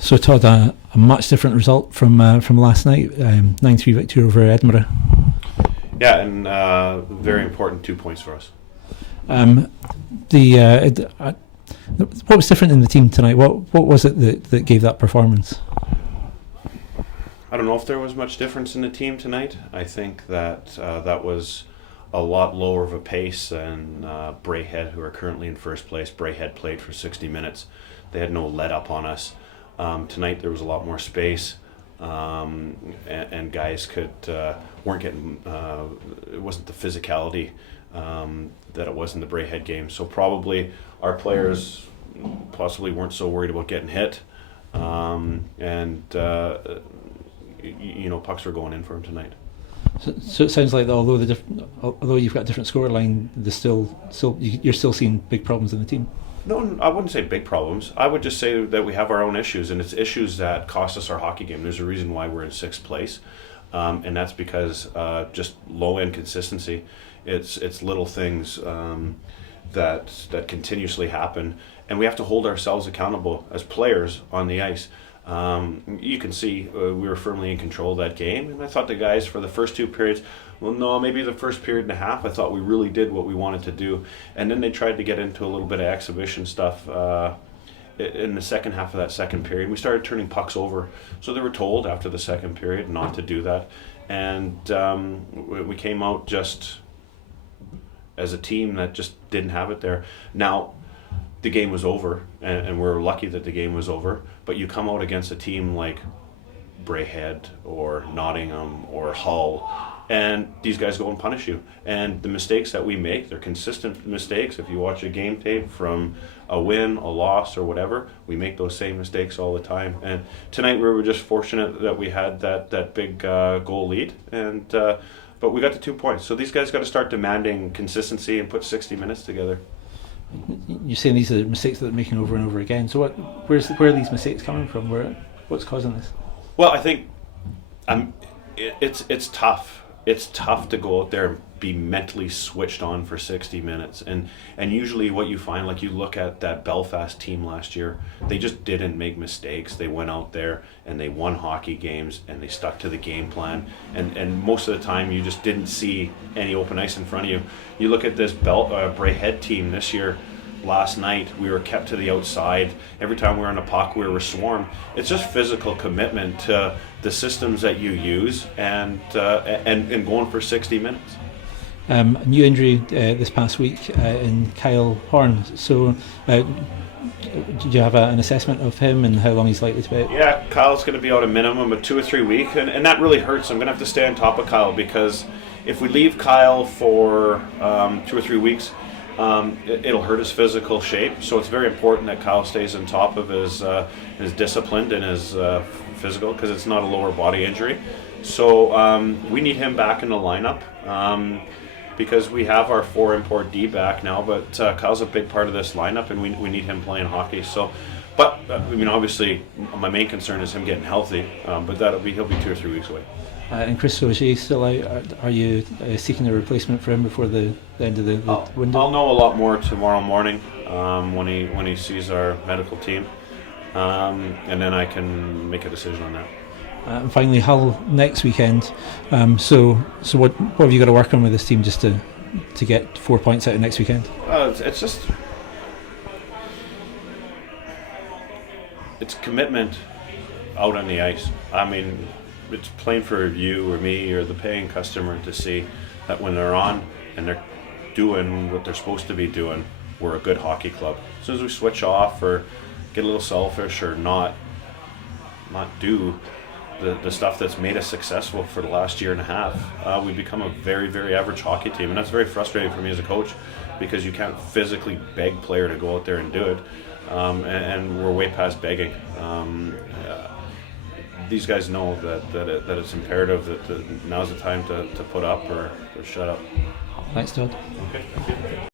So Todd, a much different result from last night, 9-3 victory over Edinburgh. Yeah, and very important 2 points for us. What was different in the team tonight? What was it that gave that performance? I don't know if there was much difference in the team tonight. I think that that was a lot lower of a pace than Braehead, who are currently in first place. Braehead played for 60 minutes. They had no let up on us. Tonight there was a lot more space, and guys weren't getting. It wasn't the physicality that it was in the Braehead game. So probably our players possibly weren't so worried about getting hit, and pucks were going in for him tonight. So it sounds like although you've got a different scoreline, you're still seeing big problems in the team. No, I wouldn't say big problems. I would just say that we have our own issues, and it's issues that cost us our hockey game. There's a reason why we're in sixth place, and that's because just low end consistency. It's little things that continuously happen, and we have to hold ourselves accountable as players on the ice. You can see we were firmly in control of that game, and I thought the guys for the first two periods, well, no, maybe the first period and a half, I thought we really did what we wanted to do, and then they tried to get into a little bit of exhibition stuff in the second half of that second period. We started turning pucks over, so they were told after the second period not to do that, and we came out just as a team that just didn't have it there. Now, the game was over, and we're lucky that the game was over, but you come out against a team like Braehead or Nottingham or Hull, and these guys go and punish you. And the mistakes that we make, they're consistent mistakes. If you watch a game tape from a win, a loss, or whatever, we make those same mistakes all the time. And tonight we were just fortunate that we had that big goal lead, and but we got the 2 points. So these guys got to start demanding consistency and put 60 minutes together. You're saying these are mistakes that they're making over and over again. So where are these mistakes coming from? What's causing this? Well, I think it's tough. It's tough to go out there and be mentally switched on for 60 minutes. And usually what you find, like you look at that Belfast team last year, they just didn't make mistakes. They went out there and they won hockey games and they stuck to the game plan. And most of the time you just didn't see any open ice in front of you. You look at this Braehead team this year. Last night we were kept to the outside. Every time we were on a puck we were swarmed. It's just physical commitment to the systems that you use and going for 60 minutes. A new injury this past week in Kyle Horn. So did you have an assessment of him and how long he's likely to be out? Yeah, Kyle's going to be out a minimum of 2 or 3 weeks, and that really hurts. I'm going to have to stay on top of Kyle, because if we leave Kyle for 2 or 3 weeks, it'll hurt his physical shape. So it's very important that Kyle stays on top of his discipline and his physical, because it's not a lower body injury. So we need him back in the lineup, because we have our 4 import D back now, but Kyle's a big part of this lineup, and we need him playing hockey. So, but obviously my main concern is him getting healthy, but he'll be 2 or 3 weeks away. And Chris Auger still out. Are you seeking a replacement for him before the end of the window? I'll know a lot more tomorrow morning when he sees our medical team, and then I can make a decision on that. And finally, Hull next weekend. So what have you got to work on with this team just to get 4 points out of next weekend? It's commitment out on the ice. I mean, it's plain for you or me or the paying customer to see that when they're on and they're doing what they're supposed to be doing, we're a good hockey club. As soon as we switch off or get a little selfish or not do the stuff that's made us successful for the last year and a half, we become a very, very average hockey team, and that's very frustrating for me as a coach, because you can't physically beg a player to go out there and do it, and we're way past begging. These guys know that it's imperative that now's the time to put up or shut up. Thanks, Todd. Okay, thank you.